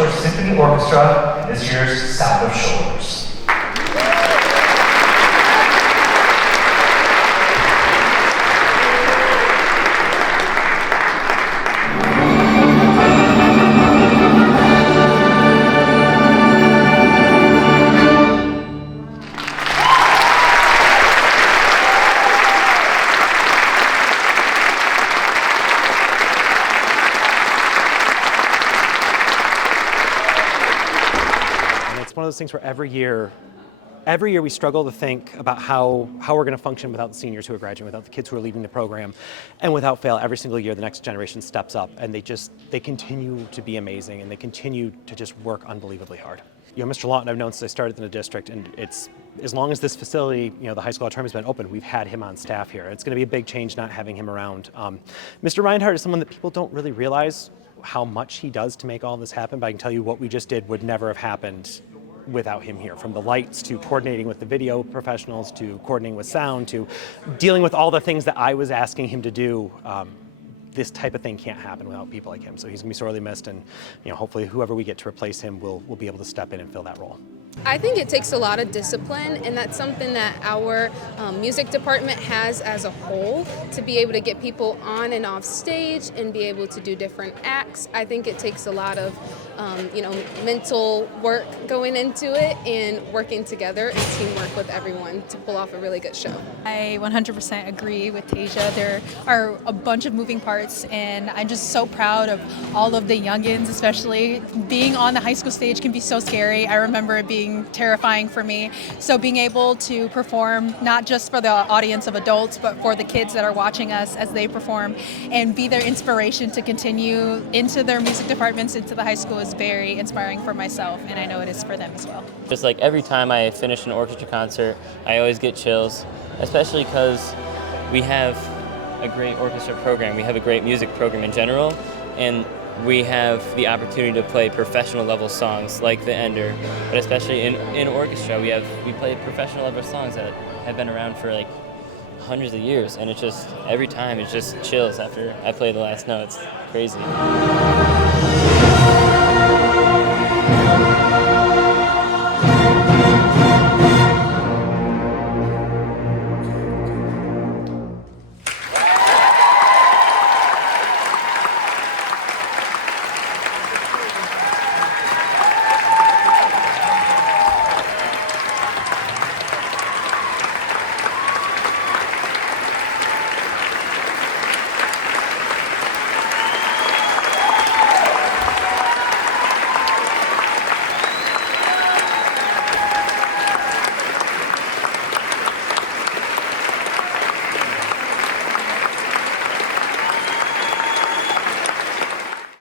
Shores Symphony Orchestra in this year's Sound of Shores. It's one of those things where every year we struggle to think about how we're going to function without the seniors who are graduating, without the kids who are leaving the program, and without fail, every single year the next generation steps up and they continue to be amazing and they continue to just work unbelievably hard. You know, Mr. Lawton I've known since I started in the district, and it's as long as this facility, you know, the high school auditorium has been open, we've had him on staff here. It's going to be a big change not having him around. Mr. Reinhardt is someone that people don't really realize how much he does to make all this happen, but I can tell you what we just did would never have happened without him here. From the lights to coordinating with the video professionals to coordinating with sound to dealing with all the things that I was asking him to do. This type of thing can't happen without people like him. So he's gonna be sorely missed, and you know, hopefully whoever we get to replace him will be able to step in and fill that role. I think it takes a lot of discipline, and that's something that our music department has as a whole, to be able to get people on and off stage and be able to do different acts. I think it takes a lot of mental work going into it and working together and teamwork with everyone to pull off a really good show. I 100% agree with Tasia. There are a bunch of moving parts, and I'm just so proud of all of the youngins, especially. Being on the high school stage can be so scary. I remember it being terrifying for me. So being able to perform, not just for the audience of adults, but for the kids that are watching us as they perform, and be their inspiration to continue into their music departments, into the high school, is very inspiring for myself, and I know it is for them as well. Just like every time I finish an orchestra concert, I always get chills, especially because we have a great orchestra program. We have a great music program in general, and we have the opportunity to play professional level songs like The Ender, but especially in orchestra, we play professional level songs that have been around for like hundreds of years, and it's just, every time it's just chills after I play the last note. It's crazy.